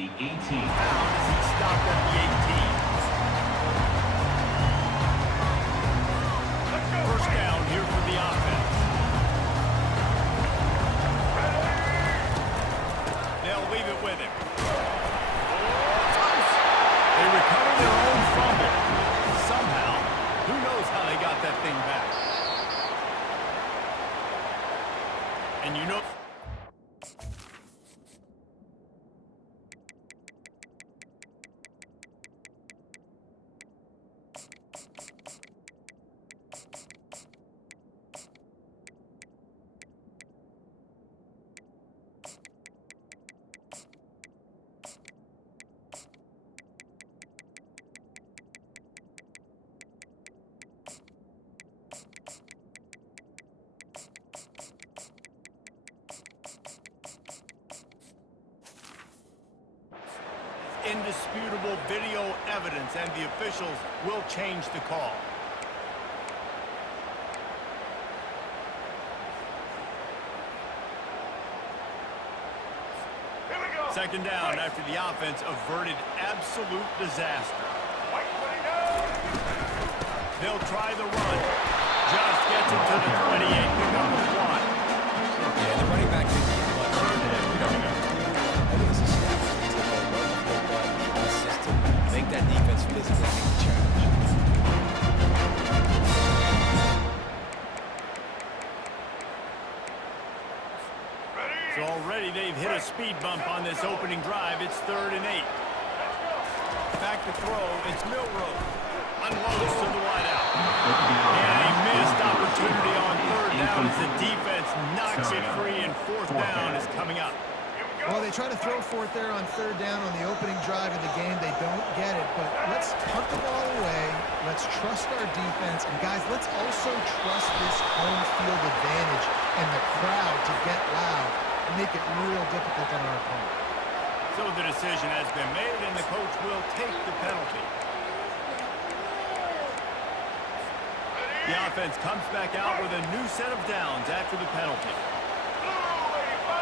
the 18. Down as he stopped at the 18. First down here for the offense. They'll leave it with him. They recover their own fumble. Somehow, who knows how they got that thing back. And you know... indisputable video evidence, and the officials will change the call. Second down after the offense averted absolute disaster. They'll try the run. Just gets it to the 28. Pick up the one. Yeah, the running back didn't get much. Make that defense physically take the challenge. So already they've hit a speed bump on this opening drive. It's 3rd and 8. Back to throw. It's Milrow. Unloads to the wideout. And a missed opportunity on 3rd down as the defense knocks it free, and 4th down is coming up. Well, they try to throw for it there on 3rd down on the opening drive of the game. They don't get it, but let's punt the ball away. Let's trust our defense. And, guys, let's also trust this home field advantage and the crowd to get loud and make it real difficult on our opponent. So the decision has been made, and the coach will take the penalty. The offense comes back out with a new set of downs after the penalty.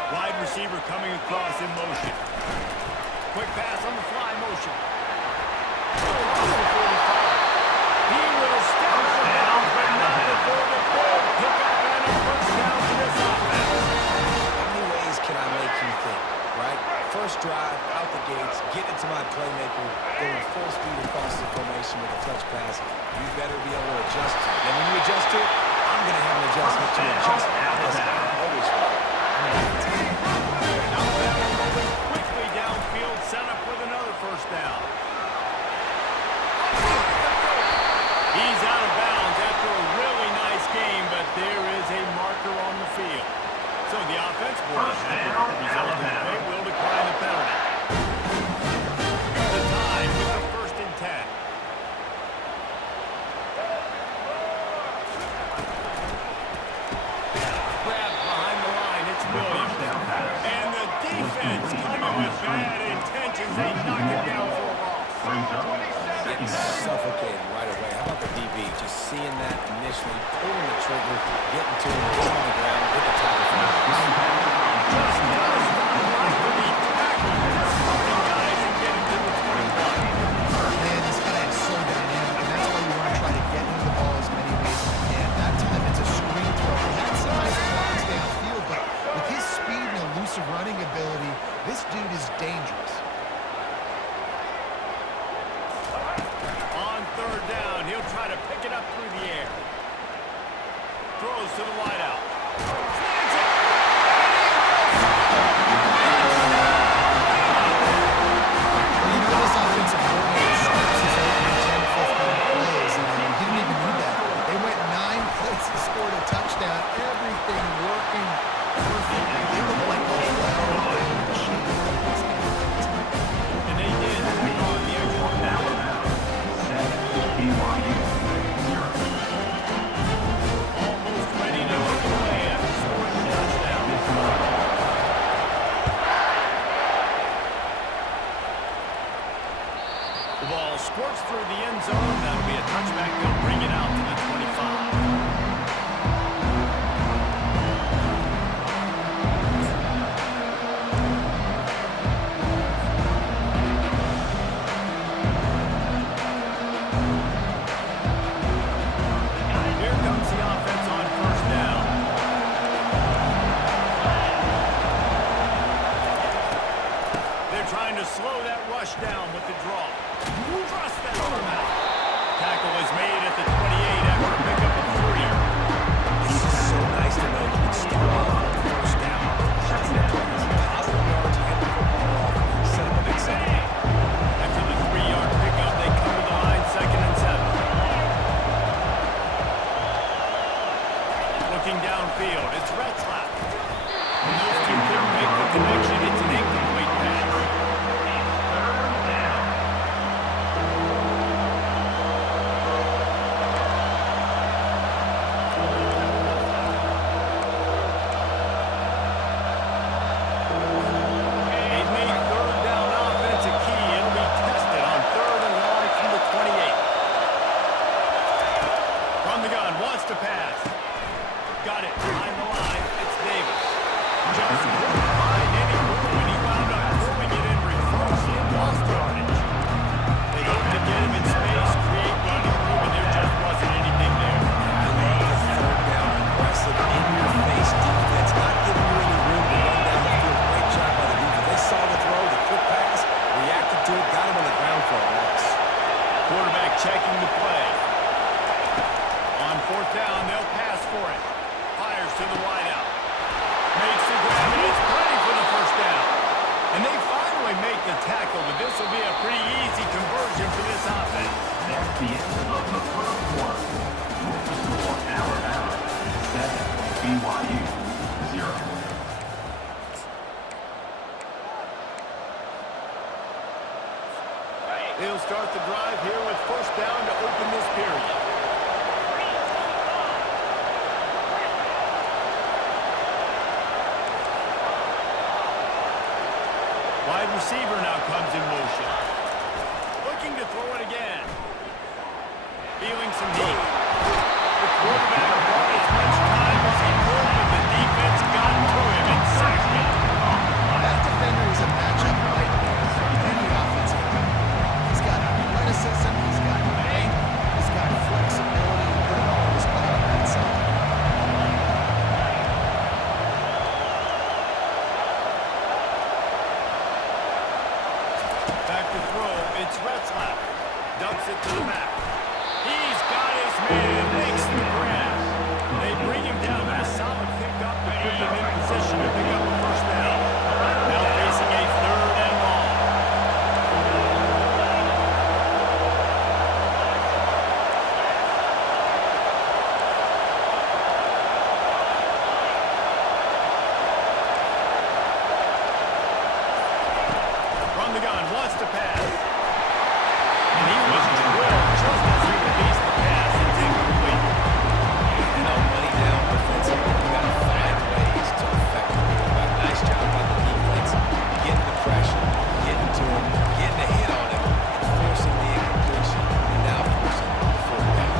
Wide receiver coming across in motion. Quick pass on the fly motion. Across the 45. He will step out of bounds, but not before the ball. Pick up and a first down for this offense. How many ways can I make you think, right? First drive, out the gates, get into my playmaker, going full speed across the formation with a touch pass. You better be able to adjust to it. And when you adjust to it, I'm going to have an adjustment to adjust to it. Because I'm always right. Quickly downfield, set up with another first down. He's out of bounds after a really nice game, but there is a marker on the field. So the offense board is happy with the result, and they will decline the penalty. The time with the 1st and 10. Grab behind the line, it's Williams. And the defense coming with bad intentions. They knock it down for a loss. Getting suffocated right away. How about the DB? Just seeing that initially, pulling the trigger, getting to him, getting on the ground, get the tackle. Just does not like to be tackled. Just cutting guys and getting to the 21. Man, this guy is so dynamic, and that's why you want to try to get him the ball as many ways as you can. That time it's a screen throw. He had some nice blocks downfield, but with his speed and elusive running ability, this dude is dangerous. On 3rd down, he'll try to pick it up through the air. Throws to the wideout. Slants it. Well, you know this offensive coordinator starts his opening 10, 15 plays, and he didn't even need that. They went 9 plays and scored a touchdown. Everything working perfectly. They look like a well-oiled machine. And they did on the edge of the almost ready to hook away after scoring the touchdown. The ball squirts through the end zone. That'll be a touchback. They'll bring it out to the 25. rush down with the draw. Thrust that arm out. Tackle is made at the 28 after a pickup of 3. This is so nice to know you can start off on first down. Positive yards, you hit the football off, set up a big second. After the 3-yard pickup, they come to the line, 2nd and 7. Looking downfield, it's Retzlaff. And those two couldn't make the connection. It's an incomplete pass. They've made 3rd down offense a key. It'll be tested on 3rd and long from the 28. From the gun, wants to pass. Got it behind the line. It's Davis. Just couldn't find any room, and he wound up throwing it in reverse and lost yardage. They hoped to get him in space, create running room, and there just wasn't anything there. I love the 3rd down, aggressive, in-your-face defense, not giving you any room to run down the field. Great job by the defense. They saw the throw, the quick pass, reacted to it, got him on the ground for a loss. Quarterback checking the play. On 4th down, they'll pass for it. Fires to the wideout. Makes the grab, and it's plenty for the 1st down. And they finally make the tackle, but this will be a pretty easy conversion for this offense. That's the end of the first quarter. Your score, Alabama 7, BYU 0. They'll start the drive here with 1st down to open this period. Wide receiver now comes in motion. Looking to throw it again. Feeling some heat. The quarterback bought as much time as he could, but the defense got to him and sacked him. That defender is a matchup nightmare for any offensive player. He's got athleticism, he's got length, he's got flexibility, and put it all on his ball on that side. Back to throw, it's Retzlaff. Dumps it to the back. He's got his man, makes the grab. They bring him down with a solid pickup to put him in position to pick up a 1st down. Now facing a 3rd and long. From the gun, wants to pass. And he was drilled just as he released the pass. It's incomplete. And on money down defensively, you got to find ways to affect the quarterback. Nice job by the defense, getting the pressure, getting to him, getting a hit on him, and forcing the incompletion, and now forcing the 4th down.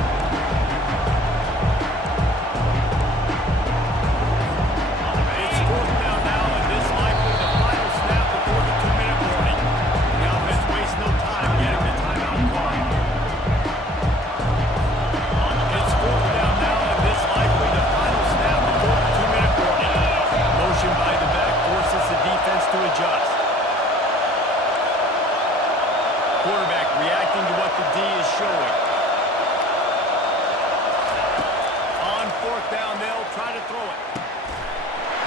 It's 4th down now, and this likely the final snap before the 2-minute warning. The offense wastes no time getting the timeout call. It's 4th down now, and this likely the final snap before the 2-minute warning. Motion by the back forces the defense to adjust. Quarterback reacting to what the D is showing. On 4th down, they'll try to throw it.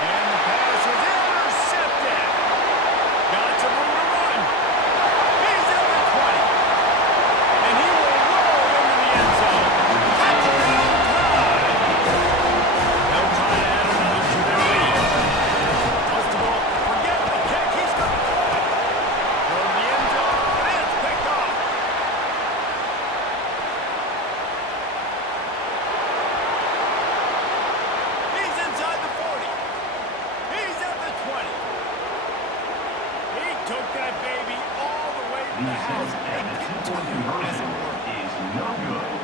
And the pass is intercepted. Got some room to run. He's at the 20. And he will roll into the end zone. Touchdown time. They'll try to add another to their lead. First of all, forget the kick. He's going to throw it. From the end zone, it's picked off. He's inside the 40. He's at the 20. He took that baby all the way to the house and continued as it worked. Is no good.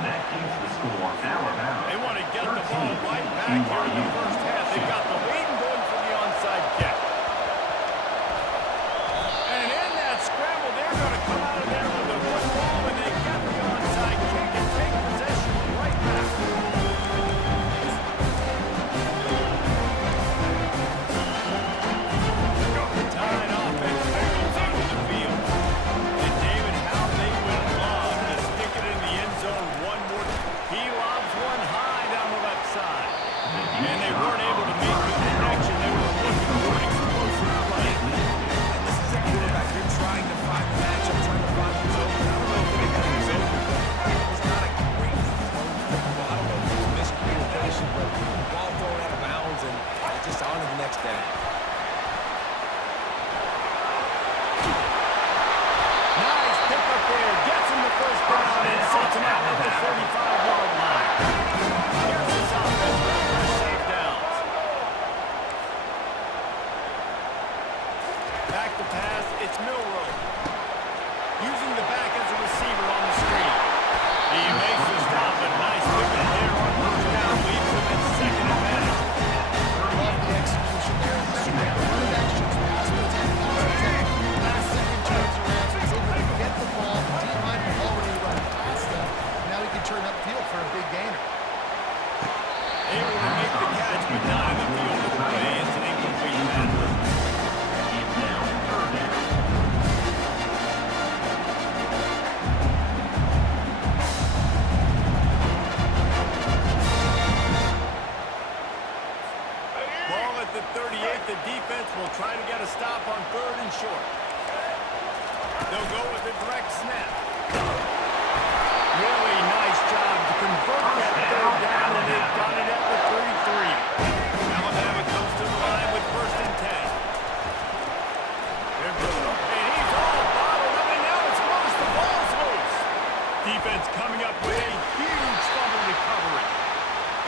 That keeps the score, Alabama. They want to get the ball right back here in the 1st half. They've got the lead and going for the onside kick. And in that scramble, they're going to come out of there with the football, and they get the onside kick and take possession right back. The Tide offense barrels onto the field. And they weren't able to make the connection. They were looking for an explosive play. And this is a quarterback. You're trying to find the matchup, trying to find who's open. I don't know if anybody was open, but it was not a great throw football. I don't know if it was miscommunication, but the ball thrown out of bounds and just on to the next down. Nice pick up there. Gets him the first down and sets him out at the 35-yard line. Here's his offense with the first set of downs. Back to pass, it's Milrow. Using the back as a receiver on the screen. He makes the stop, a nice pick up there on first down. Leaves him at second and manageable. Love the execution there in the screen. The running back shows pass protect, last second turns around, so he's able to get the ball. The D-line will already run past him. Now he can turn upfield for a big gainer. Able to make the catch, but not in the field of play. It's an incomplete pass. It's now third down. Ball at the 38. The defense will try to get a stop on third and short. They'll go with a direct snap. Really nice job to convert that third down, and they've got it at the 33. Alabama comes to the line with first and 10. They're good. And he's all bottled up, and now it's loose. The ball's loose. Defense coming up with a huge fumble recovery.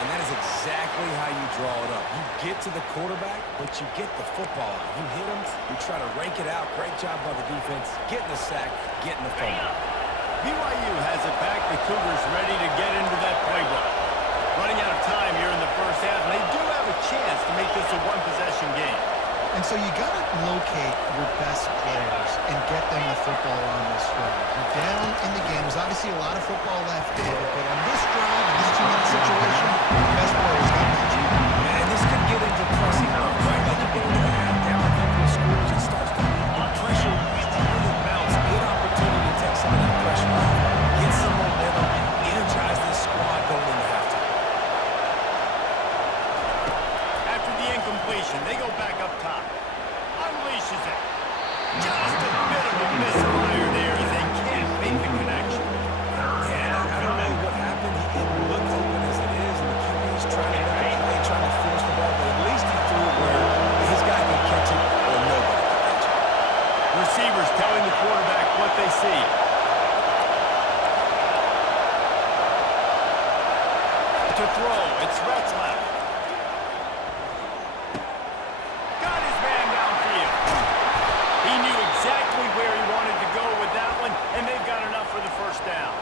And that is exactly how you draw it up. You get to the quarterback, but you get the football out. You hit him, you try to rake it out. Great job by the defense. Getting the sack, getting the fumble. BYU has it back. The Cougars ready to get into that playbook. Running out of time here in the first half, and they do have a chance to make this a one-possession game. And so you got to locate your best players and get them the football on this drive. You're down in the game. There's obviously a lot of football left, David, but on this drive, in this two-minute situation, the best players got to do. And this could get into pressing mode, right? Like you get into the half, down a couple of scores, it starts to the pressure really mounts. Good opportunity to take some of that pressure off, get some momentum, energize this squad going into halftime. After the incompletion, they go back up top. Unleashes it. Just a bit of a misfire there as they can't make the connection. Yeah, I don't know what happened. He didn't look open as it is, and the QB's trying to make a play, trying to force the ball, but at least he threw it where his guy could catch it or nobody could catch it. Receivers telling the quarterback what they see. To throw, it's Retzlaff. Got his man downfield. He knew exactly where he wanted to go with that one, and they've got enough for the first down.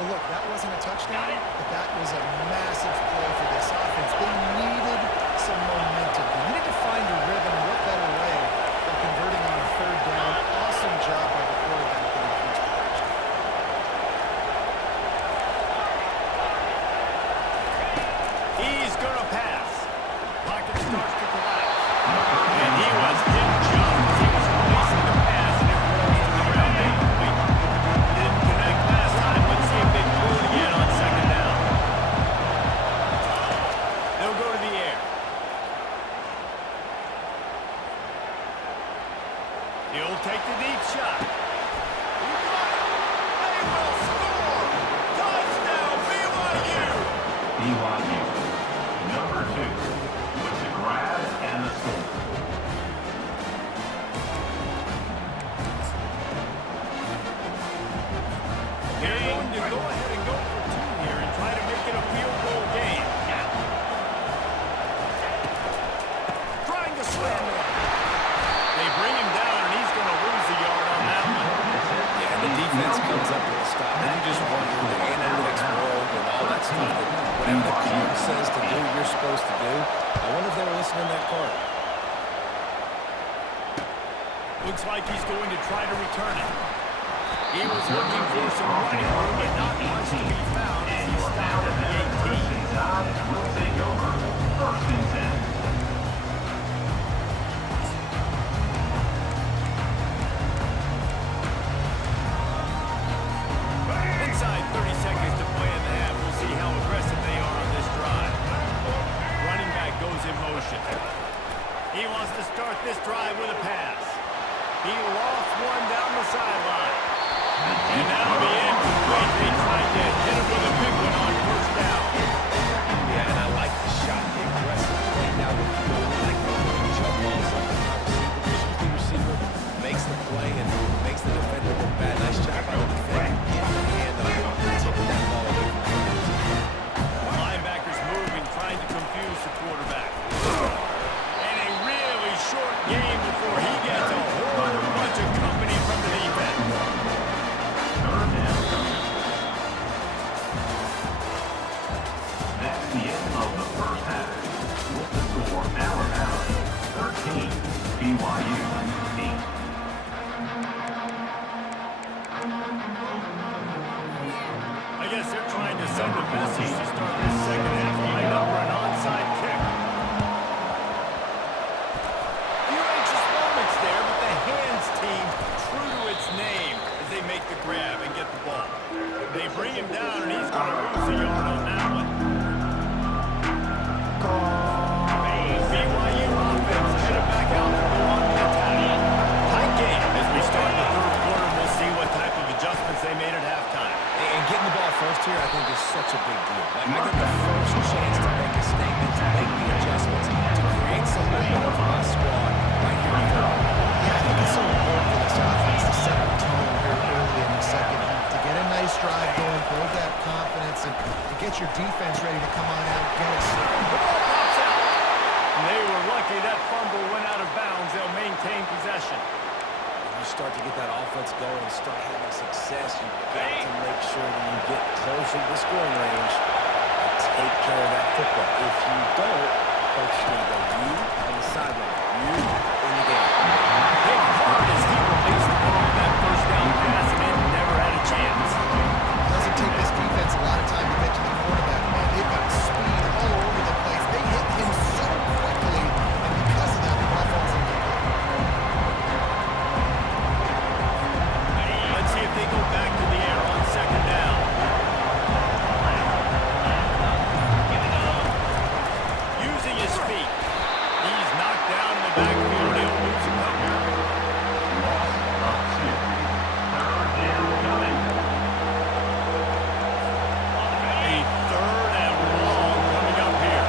Well, look, that wasn't a touchdown, but that was a massive play for this offense. They needed some momentum. They needed to find a rhythm, and what better way than converting on a third down. Awesome job by the quarterback getting first possession. He's going to pass. Pocket starts to collapse. And he was hit just as he was releasing the pass, and it rolls to the ground incomplete. Didn't connect last time. Let's see if they throw it again on second down. They'll go to the air. He'll take the deep shot. He got it. They will score. Touchdown, BYU. BYU, number 2, with the grab and the score. They're going to go ahead and go for 2 here and try to make it a field goal game. Trying to slam it. They bring him down, and he's going to lose a yard on that one. Yeah, and the defense comes up with a stop, and you just wonder in the analytics world and all that stuff, that whatever the card says to do, you're supposed to do. I wonder if they were listening to that card. Looks like he's going to try to return it. He was looking for some running room, but not much to be found as he stopped at the 18. Inside will take over first and 10. Inside 30 seconds to play in the half. We'll see how aggressive they are on this drive. the end of the first half. With the score Alabama 13, BYU 8. I guess they're trying to send a message to start this second half lined up for an onside kick. Few anxious moments there, but the hands team true to its name as they make the grab and get the ball. They bring him down, and he's going to lose a yard on that one. BYU offense headed back out to go on the attack. Tight game as we start the third quarter. We'll see what type of adjustments they made at halftime. And getting the ball first here, I think, is such a big deal. Like, I get the first chance to make a statement, to make the adjustments, to create some momentum for my squad right here in the third. Yeah, I think it's so important for this offense to set the tone here early in the second half, to get a nice drive going, build that confidence, and to get your defense ready to come on out and get us. The ball pops out. And they were lucky that fumble went out of bounds. They'll maintain possession. You start to get that offense going and start having success, you've got to make sure when you get closer to the scoring range, you take care of that football. If you don't, coach is going to go you on the sideline, you in the game. Hit hard as he released the ball on that first down pass, and it never had a chance. It doesn't take this defense a lot of time to get to the quarterback, man. They've got speed all over the place. They hit him so quickly, and because of that, the ball falls incomplete. Let's see if they go back to the air on second down. Using his feet. He's knocked down in the backfield. He'll lose a couple. Loss of 2. Third down coming. A third and long coming up here.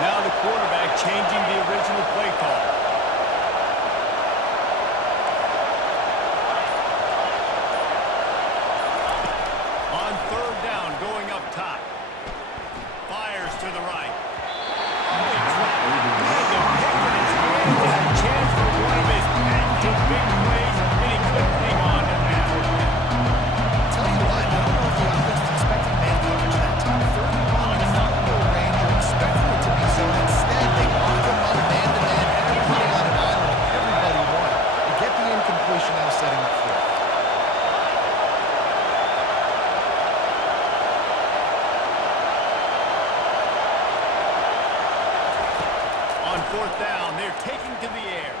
Now the quarterback changing the original play call. On third down, going up top. Fires to the right. Holy crap. Had the pick in his hand. Had a chance for one of his patented big plays, and he couldn't hang on to that. Tell you what, I don't know if the offense was expecting man coverage that time. Third and long in the goal range, you're expecting it to be so. Instead, they lock him up man-to-man, everybody on an island, everybody won. You get the incompletion now setting up for it. On fourth down, they're taking to the air.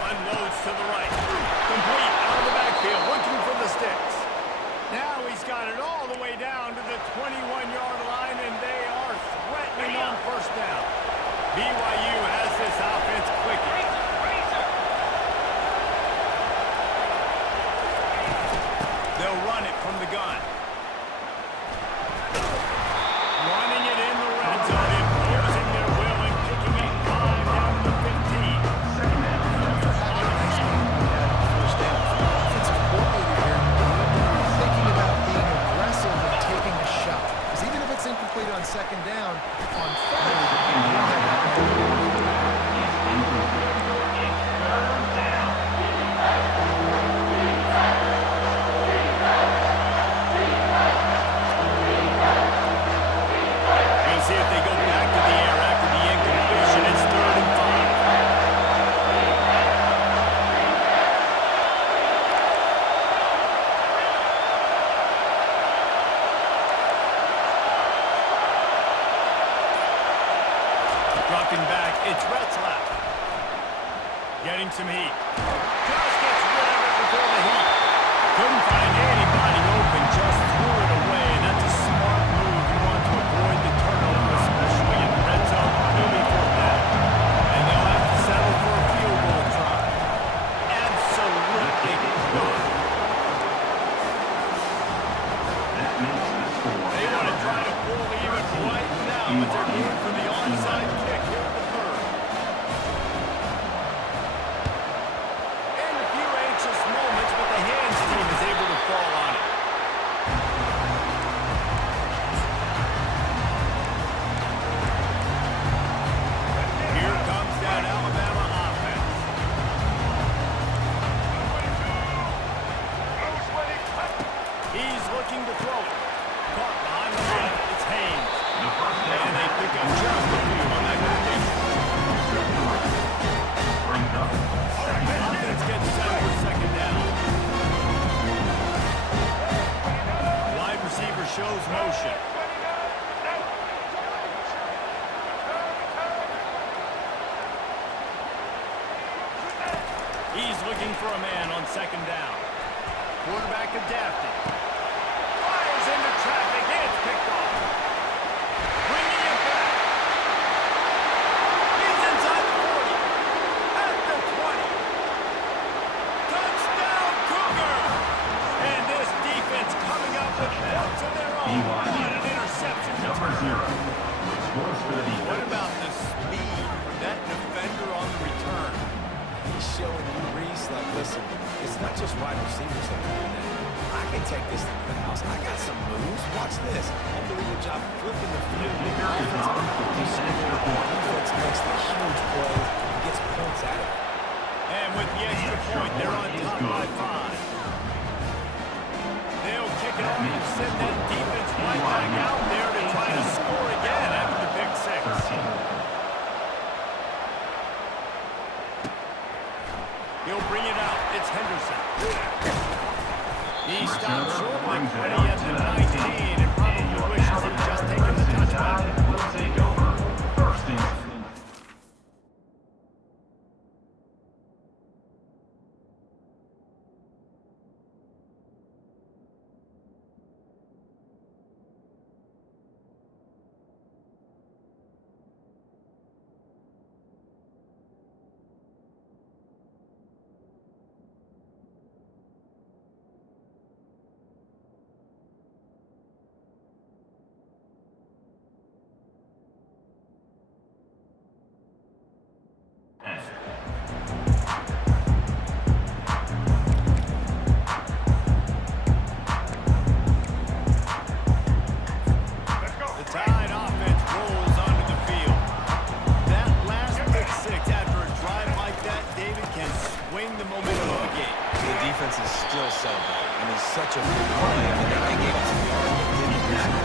Unloads to the right. Complete out of the backfield, looking for the sticks. Now he's got it all the way down to the 21-yard line, and they are threatening on first down. BYU has this offense clicking. They'll run it from the gun. Running it in the red zone, imposing their will and picking up 5 down to the 15. Second down coming. For having a nice game like that on first down, for the offensive coordinator here, you're thinking about being aggressive and taking a shot. Because even if it's incomplete on second down, on third, you don't have that right. We'll see if they go back to the air after the incompletion. It's 3rd and 5. Dropping back, it's Retzlaff. Getting some heat. Just gets rid of it before the heat. Couldn't find anybody open, just threw it away. And that's a smart move. You want to avoid the turnover, especially in the red zone. He'll be fourth down. And they'll have to settle for a field goal try. Absolutely good. That makes the score. They want to try to pull even right now, but they're going for the onside kick here in the third. And a few anxious moments, but the hands team is able to fall on it. Here comes that Alabama offense. He's looking to throw it. Caught behind the line. It's Haynes. The first down And they pick up just a few on that completion. brings up second and 10. Offense gets set for second down. Wide receiver shows motion. He's looking for a man on second down. Quarterback adapted. Fires into traffic, and it's picked off. Bringing it back. He's inside the 40. At the 20. Touchdown, Cougar! And this defense coming up with points of their own. What an interception. Number 0. Scores for the defense. What about the speed from that defender on the return? He's showing you, Reese, like, listen, it's not just wide receivers that can do that. I can take this thing to the house. I got some moves. Watch this. Unbelievable job flipping the field. Defense makes the huge play and gets points out of it. And with the extra point, they're on top by 5. They'll kick it off and send that defense right back out there to try to score again after the pick 6. He'll bring it out. It's Henderson. He stops short like 20 at the 19 and probably wishes he'd just taken the touchback. Will take over. First and 10. The Tide offense rolls onto the field. That last pick 6 after a drive like that, David, can swing the momentum of a game. The defense is still so good. I mean, such a big play. I mean, they gave it to the arm, but didn't use it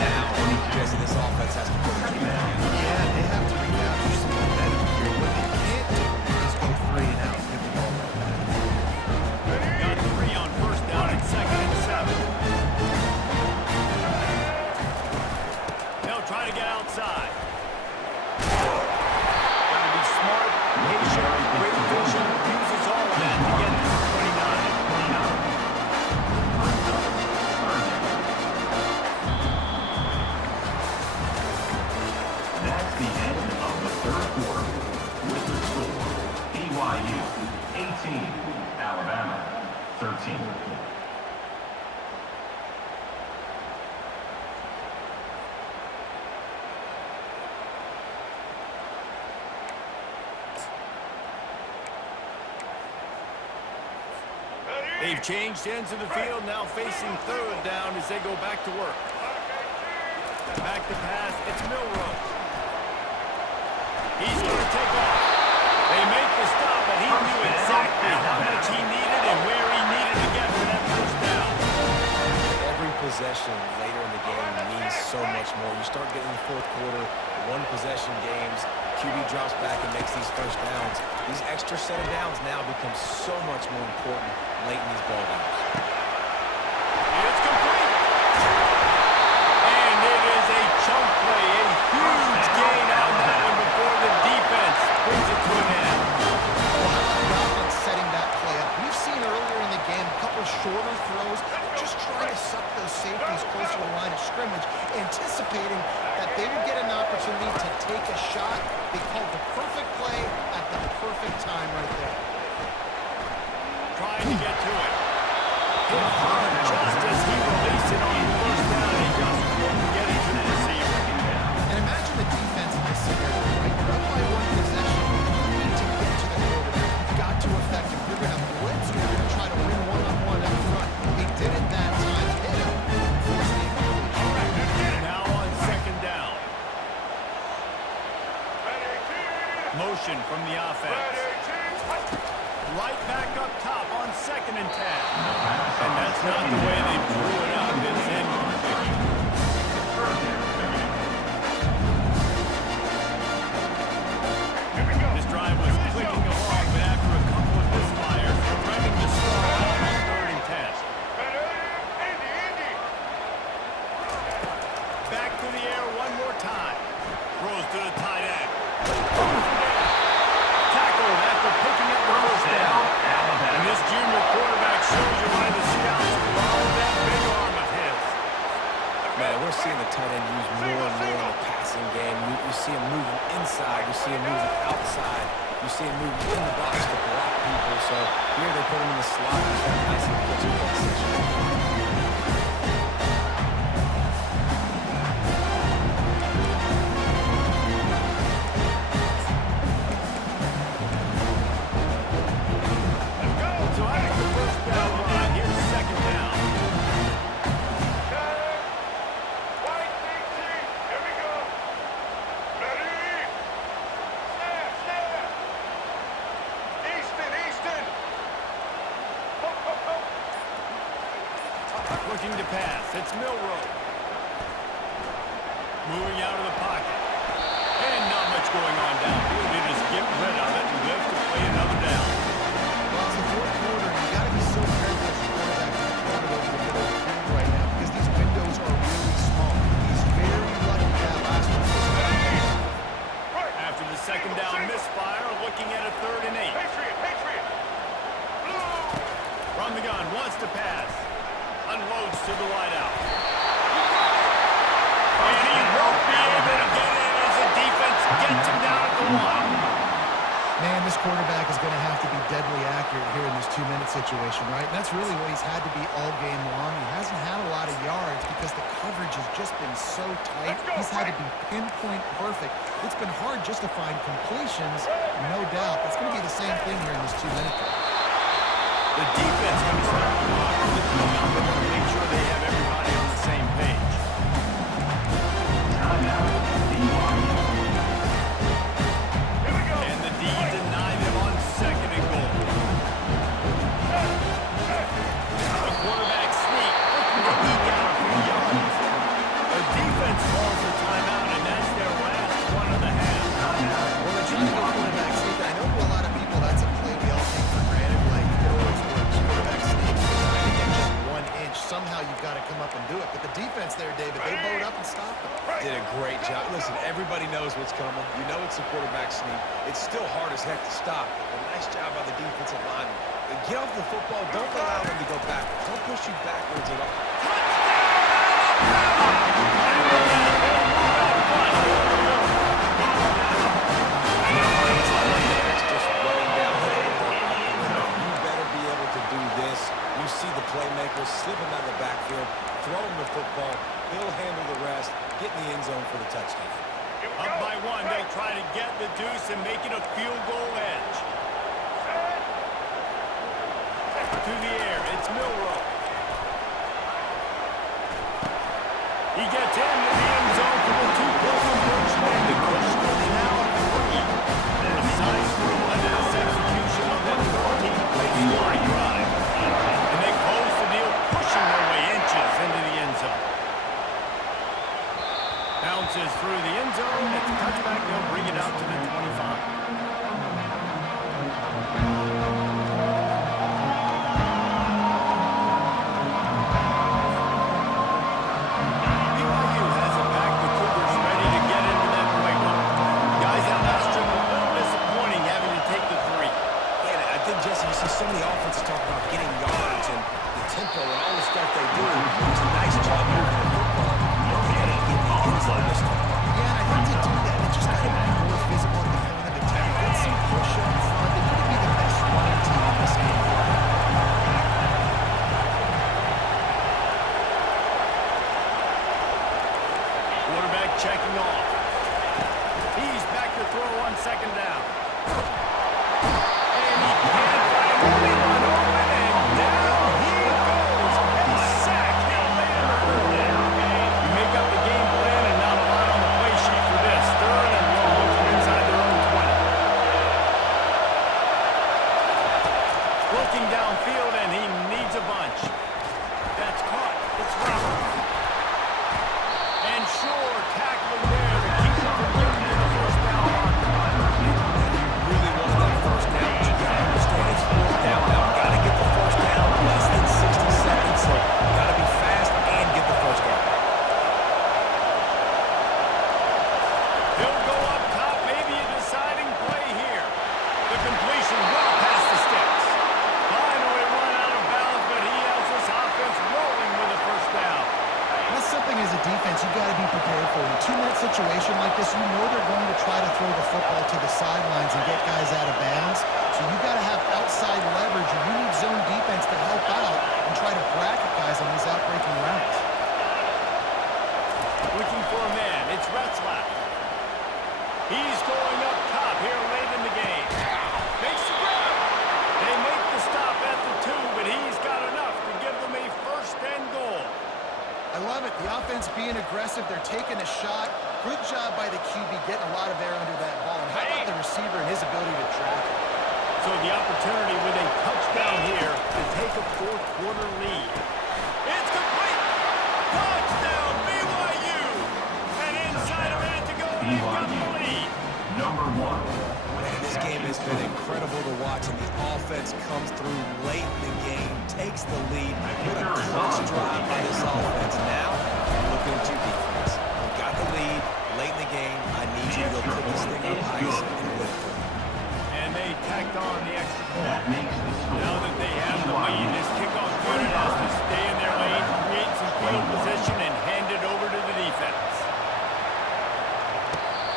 now because this offense has to put a key on it. Yeah, they have to recapture some momentum here. What they can't do is go 3 and out and give the ball right back. Got 3 on first down and second and 7. They'll try to get outside. Got to be smart, patient, great vision, uses all of that to get to the 29. That's the end of the third quarter. With the score, BYU 18, Alabama 13. They've changed ends of the field, now facing third down as they go back to work. Back to pass, it's Milrow. He's going to take off. They make the stop, but he knew exactly how much he needed and where he needed to get for that first down. Every possession later in the game means so much more. You start getting the fourth quarter, one-possession games, QB drops back and makes these first downs. These extra set of downs now become so much more important late in these ball games. It's complete. And it is a chunk play, a huge gain on that one before the defense brings it to an end. Well, how about the offense setting that play up? We've seen earlier in the game a couple shorter throws, just trying to suck those safeties closer to the line of scrimmage, anticipating that they would get an opportunity to take a shot. They called the perfect play at the perfect time right there. Trying to get to it. Hit hard just as he released it on first down. He just couldn't get it to the receiver. And imagine the defense in this scenario, right? You're up by one possession. You need to get to the quarterback. You've got to affect him. You're going to blitz. You're going to try to win one-on-one up front. He did it that time. Hit him. Forced the incompletion. Now on second down. Motion from the offense. Right back up top on second and 10. And that's not the way they drew it up. time. Throws to the tight end. Tackled after picking up the first down. And this junior quarterback shows you why the scouts love that big arm of his. Man, we're seeing the tight end used more and more in the passing game. You see him moving inside. You see him moving outside. You see him moving in the box to block people. So here they put him in the slot. He's got a nice little pitching position. Looking to pass. It's Milroe. Moving out of the pocket. And not much going on downfield. They just get rid of it and live to play another down. Well, it's the fourth quarter. You got to be so careful as a quarterback to throw it over the middle of the field right now because these windows are really small. He's very lucky that last one was right. After the second down misfire, looking at a 3rd and 8. From the gun, wants to pass. Unloads to the wideout. And he won't be able to get in as the defense gets him down at the 1. Man, this quarterback is going to have to be deadly accurate here in this 2-minute situation, right? And that's really what he's had to be all game long. He hasn't had a lot of yards because the coverage has just been so tight. He's had to be pinpoint perfect. It's been hard just to find completions, no doubt. It's going to be the same thing here in this 2-minute game. The defense going to start the clock with the timeout. They're going to make sure they have everybody on the same page. And the D denied him on 2nd and goal. The quarterback sneak looking to eke out a few yards. The defense calls the timeout, and that's their last one of the half. Well, they're trying to go quarterback sneak. I know to a lot of people that's a play we all take for granted. Like, it always works. Quarterback sneak. Trying to get just 1 inch. Somehow you've got to come up and do it. But the defense there, David, they bowed up and stopped them. Did a great job. Listen, everybody knows what's coming. You know it's a quarterback sneak. It's still hard as heck to stop. But a nice job by the defensive lineman. Get off the football. Don't allow them to go backwards. Don't push you backwards at all. Just running downhill. You better be able to do this. You see the playmaker slipping out of the backfield, throw him the football. He'll handle the rest. Get in the end zone for the touchdown. Up by 1, they'll try to get the deuce and make it a field goal edge. To the air, it's Milroe. He gets into the end zone for the 2-point conversion, and the cushion is now 3. A size relentless execution on that 14-play scoring drive. And they close the deal, pushing their way inches into the end zone. Bounces through the end zone. It's a touchback. They'll bring it out to the 25. So many offenses talk about getting yards and the tempo and all the stuff they do. It's a nice job moving the football. But they got to get the end zone this time. Yeah, and I think to do that, they just got to be more physical at the point of attack. Get some push up front. They need to be the best running team in this game. Quarterback checking off. He's back to throw on 2nd down. And he can't find anyone open, and down he goes. A sack. He'll land the 3rd down. You make up the game plan and not a lot on the play sheet for this. 3rd and long from inside their own 20. Looking downfield, and he needs a bunch. That's caught. It's Roberts. And Shore tackling there to keep him from getting to the 1st down marker. Really wanted that 1st down, but you got to understand it's 4th down now. something as a defense you got to be prepared for. In a two-minute situation like this, you know they're going to try to throw the football to the sidelines and get guys out of bounds. So you got to have outside leverage, or you need zone defense to help out and try to bracket guys on these outbreaking routes. Looking for a man. It's Retzlaff. He's going up top here late in the game. Makes the grab. They make the stop at the 2, but he's got enough to give them a first and goal. I love it. The offense being aggressive. They're taking a shot. Good job by the QB getting a lot of air under that ball. And how about the receiver and his ability to track it? So the opportunity with a touchdown here to take a fourth-quarter lead. It's complete. Touchdown, BYU. And inside a minute to go, they've got the lead. Number 1. Man, this game has been incredible to watch, and the offense comes through late in the game, takes the lead. What a clutch drive by this offense. Now, looking to defense. We got the lead late in the game. I need you to go put this thing on ice and win it for me. And they tacked on the extra point. That makes the score. Now that they have the lead, this kickoff unit has to stay in their lane, create some field position, and hand it over to the defense.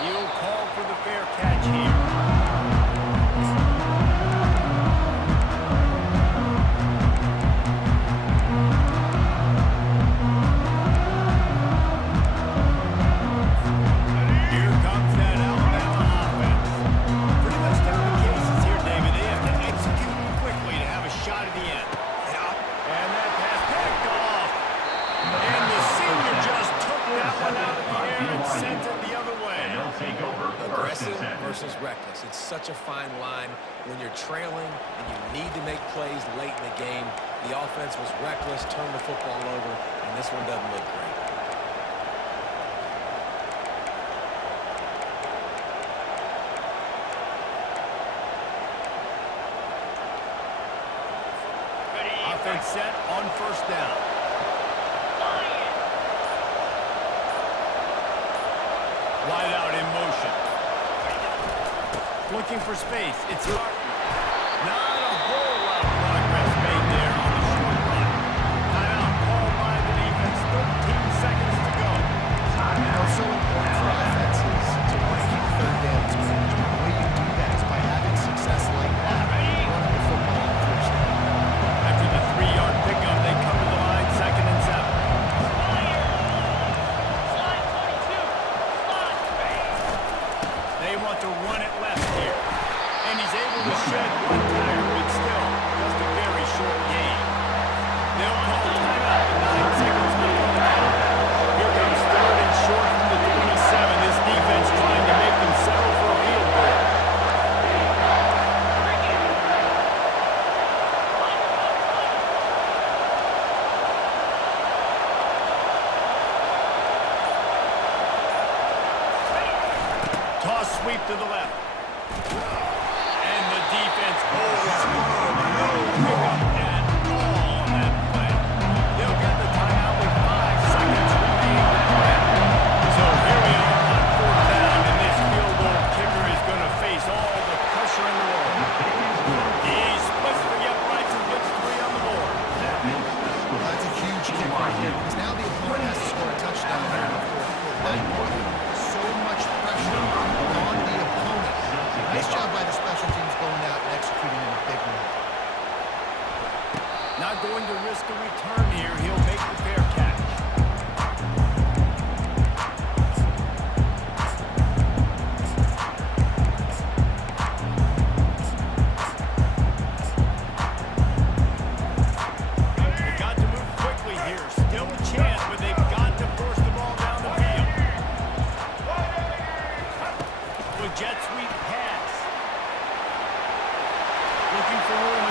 He'll call for the fair catch here. Here comes that Alabama offense. Pretty much down to cases here, David. They have to execute quickly to have a shot at the end. And that pass picked off. And the senior just took that one out of the air and sent it the other way. And they'll take over first Aggressive and 10. versus reckless. It's such a fine line when you're trailing and you need to make plays late in the game. The offense was reckless, turned the football over, and this one doesn't look great. Offense set on first down. Wide out in motion. Looking for space. It's Martin. Not a whole lot of progress made there on the short run. Timeout called by the defense. 13 seconds to go. It's so important for offenses to want to keep third downs management. The way you do that is by having success like that, running the football on first down. After the 3-yard pickup, they come to the line, 2nd and 7. They want to run it left here. And he's able to shed one tackle, but still just a very short gain. They'll call timeout with 9 seconds left on the clock. Here comes 3rd and short from the 27. This defense trying to make them settle for a field goal. Toss sweep to the left. And the defense holds firm. No pickup at all on that play. They'll get the timeout with 5 seconds remaining to play. So here we are on 4th down, and this field goal kicker is going to face all the pressure in the world. He splits the uprights and gets 3 on the board. That makes the score. Well, that's a huge kick right there, because now the opponent has to score a touchdown here in the fourth quarter. That put so much pressure on the opponent. Nice job by the special teams going out and executing in a big way. Not going to risk a return here. He'll make the fair catch. They've got to move quickly here. Still a chance, but they've got to force the ball down the field. With jet sweep pass. Looking for room